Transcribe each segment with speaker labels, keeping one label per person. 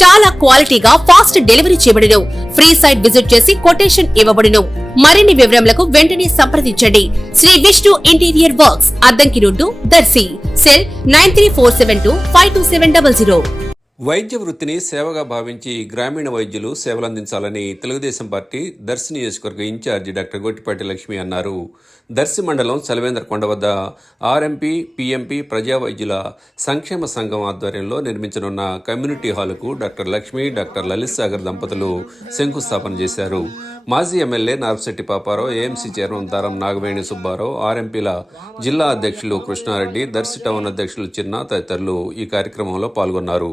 Speaker 1: చాలా క్వాలిటీగా fast delivery చేయబడిను ఫ్రీ సైట్ విజిట్ చేసి కొటేషన్ ఇవ్వబడును మరిన్ని వివరములకు వెంటనే సంప్రదించండి. Shri Vishnu interior works Addanki road Darsi. Cell nine three four seven two five two seven double zero.
Speaker 2: వైద్య వృత్తిని సేవగా భావించి గ్రామీణ వైద్యులు సేవలందించాలని తెలుగుదేశం పార్టీ దర్శి నియోజకవర్గ ఇన్ఛార్జి డాక్టర్ గొట్టిపాటి లక్ష్మి అన్నారు. దర్శి మండలం సలవేంద్ర కొండ వద్ద ఆర్ఎంపీ పీఎంపీ ప్రజా వైద్యుల సంక్షేమ సంఘం ఆధ్వర్యంలో నిర్మించనున్న కమ్యూనిటీ హాలుకు డాక్టర్ లక్ష్మి డాక్టర్ లలిత్ సాగర్ దంపతులు శంకుస్థాపన చేశారు. మాజీ MLA Narpasetti Paparao AMC chairman Daram Nagaveni Subbarao ఆర్ఎంపీల జిల్లా అధ్యక్షులు కృష్ణారెడ్డి దర్శి టౌన్ అధ్యక్షులు చిన్న తదితరులు ఈ కార్యక్రమంలో పాల్గొన్నారు.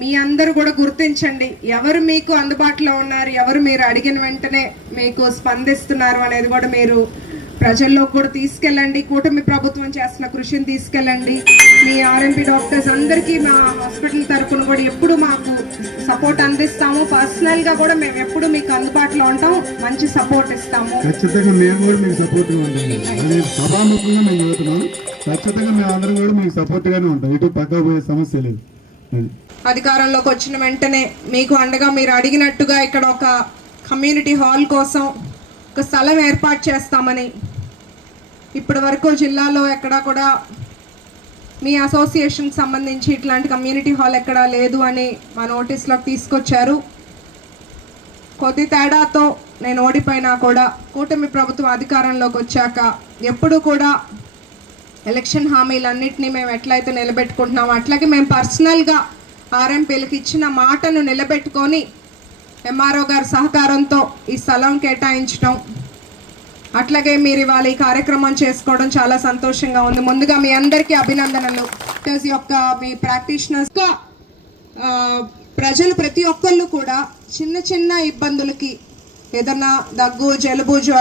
Speaker 3: మీ అందరూ కూడా గుర్తించండి. ఎవరు మీకు అందుబాటులో ఉన్నారు ఎవరు మీరు అడిగిన వెంటనే మీకు స్పందిస్తున్నారు అనేది కూడా మీరు ప్రజల్లో కూడా తీసుకెళ్ళండి. కూటమి ప్రభుత్వం చేస్తున్న కృషిని తీసుకెళ్ళండి. మీ ఆర్ఎంపీ డాక్టర్స్ అందరికీ మా హాస్పిటల్ తరఫున కూడా ఎప్పుడు మాకు సపోర్ట్ అందిస్తాము. పర్సనల్గా కూడా మేము ఎప్పుడు మీకు అందుబాటులో ఉంటాం మంచి సపోర్ట్ ఇస్తాము.
Speaker 4: ఖచ్చితంగా మేము కూడా మీకు సపోర్ట్గా ఉంటాం సభాముఖంగా మేము ఖచ్చితంగా మేము అందరం కూడా మీకు సపోర్ట్గానే ఉంటాం. ఇటు పక్క పోయే సమస్య లేదు.
Speaker 3: అధికారంలోకి వచ్చిన వెంటనే మీకు అండగా మీరు అడిగినట్టుగా ఇక్కడ ఒక కమ్యూనిటీ హాల్ కోసం ఒక స్థలం ఏర్పాటు చేస్తామని ఇప్పటి వరకు జిల్లాలో ఎక్కడా కూడా మీ అసోసియేషన్ సంబంధించి ఇట్లాంటి కమ్యూనిటీ హాల్ ఎక్కడా లేదు అని మా నోటీస్లోకి తీసుకొచ్చారు. కొద్ది తేడాతో నేను ఓడిపోయినా కూడా కూటమి ప్రభుత్వం అధికారంలోకి వచ్చాక ఎప్పుడు కూడా ఎలక్షన్ హామీలన్నింటినీ మేము ఎట్లయితే నిలబెట్టుకుంటున్నామో అట్లాగే మేము పర్సనల్గా ఆర్ఎంపీలకు ఇచ్చిన మాటను నిలబెట్టుకొని ఎంఆర్ఓ గారి సహకారంతో ఈ స్థలం కేటాయించడం అట్లాగే మీరు ఇవాళ ఈ కార్యక్రమం చేసుకోవడం చాలా సంతోషంగా ఉంది. ముందుగా మీ అందరికీ అభినందనలు. బికాజ్ యొక్క మీ ప్రాక్టీషనర్స్గా ప్రజలు ప్రతి ఒక్కళ్ళు కూడా చిన్న చిన్న ఇబ్బందులకి ఏదన్నా దగ్గు జలుబు జ్వరం